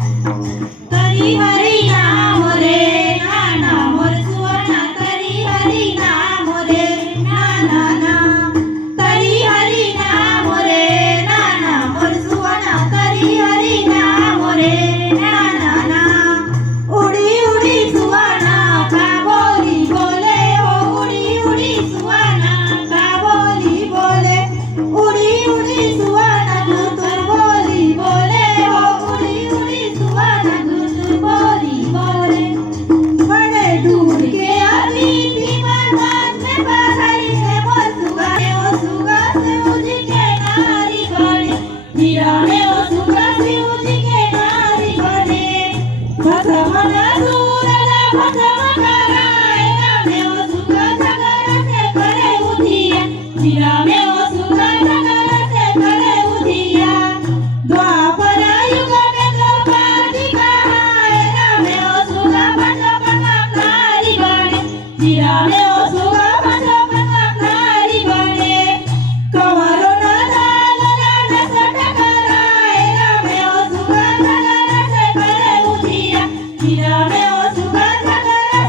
तरी हरी नाम रे नाना मोर सुवर्ण तरी हरी नाम रे नाना ना तरी हरी नाम रे नाना मोर सुवर्ण तरी हरी नाम रे नाना ना उड़ी उड़ी सुवर्ण का बोली बोले हो उड़ी उड़ी सुवर्ण का बोली बोले उड़ी उड़ी सुवर्ण तू बोली बोले हो उड़ी उड़ी सुवर्ण तू बोली बोले बड़े दूर के अतिथि मन में पधारी है वो सुगा से उजी के नारी बने हीरा में वो सुगा से उजी के नारी बने भगवान दूरला भगवान कराए में वो सुगा सगर से करे उधिया हीरा में वो सुगा सगर से करे उधिया द्वापर युग में द्रौपदी कहाए में वो सुगा नारी बने हीरा में वो सुगा नारी बने कंवरों न लाला न सटकराए में वो सुगा सगर से करे उधिया हीरा में वो सुगा सगर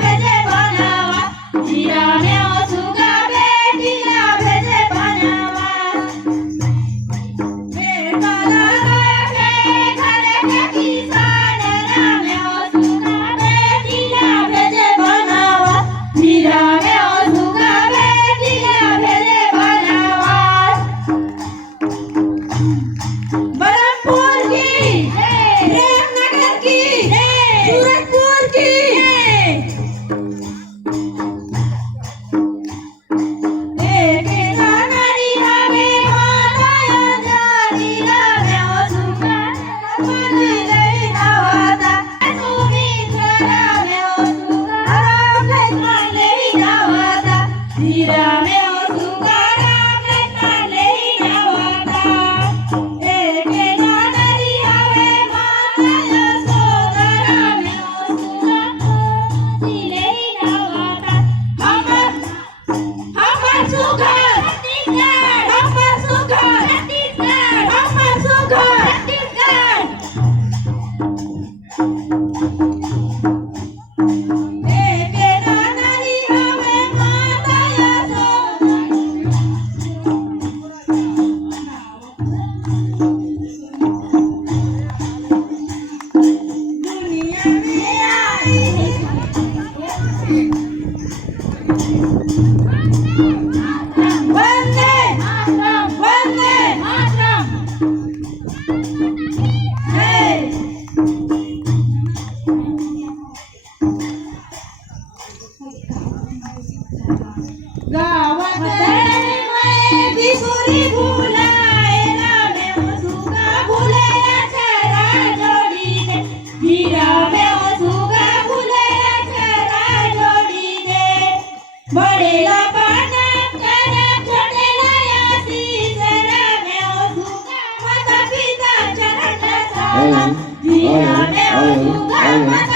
भेजे बनावा जीरा में ओ सुगा बेटिया भेजे बनावा बेटाला के घरे के किसान राम ओ सुगा बेटिया भेजे बनावा जीरा में ओ सुगा बेटिया भेजे बनावा बरमपुर की प्रेमनगर की सूरजपुर की एक नारी हवे माता जानी रामे ओ सुगा मन ले जावाता सुमित्र रामे ओ सुगा राम लक्ष्मण ले जावाता जीरा में ओ सुगा राम लक्ष्मण ले जावाता एक नारी हवे माता यशोदा रामे ओ सुगा ले जावाता हमर सुगा छत्तीसगढ़ हमर सुगा छत्तीसगढ़ हमर सुगा छत्तीसगढ़ एक नारी हवे माता यशोदा दुनिया में आई वंदे मातरम वंदे मातरम जय गावात मैं बिसुरी भुलाए रामे ओ सुगा भुले चरा जोड़ी के हीरा में ओ सुगा भुले चरा जोड़ी के बड़ेला पाना करा छोटेला आशीष रामे ओ सुगा माता पिता चरण साला हीरा में ओ सुगा माता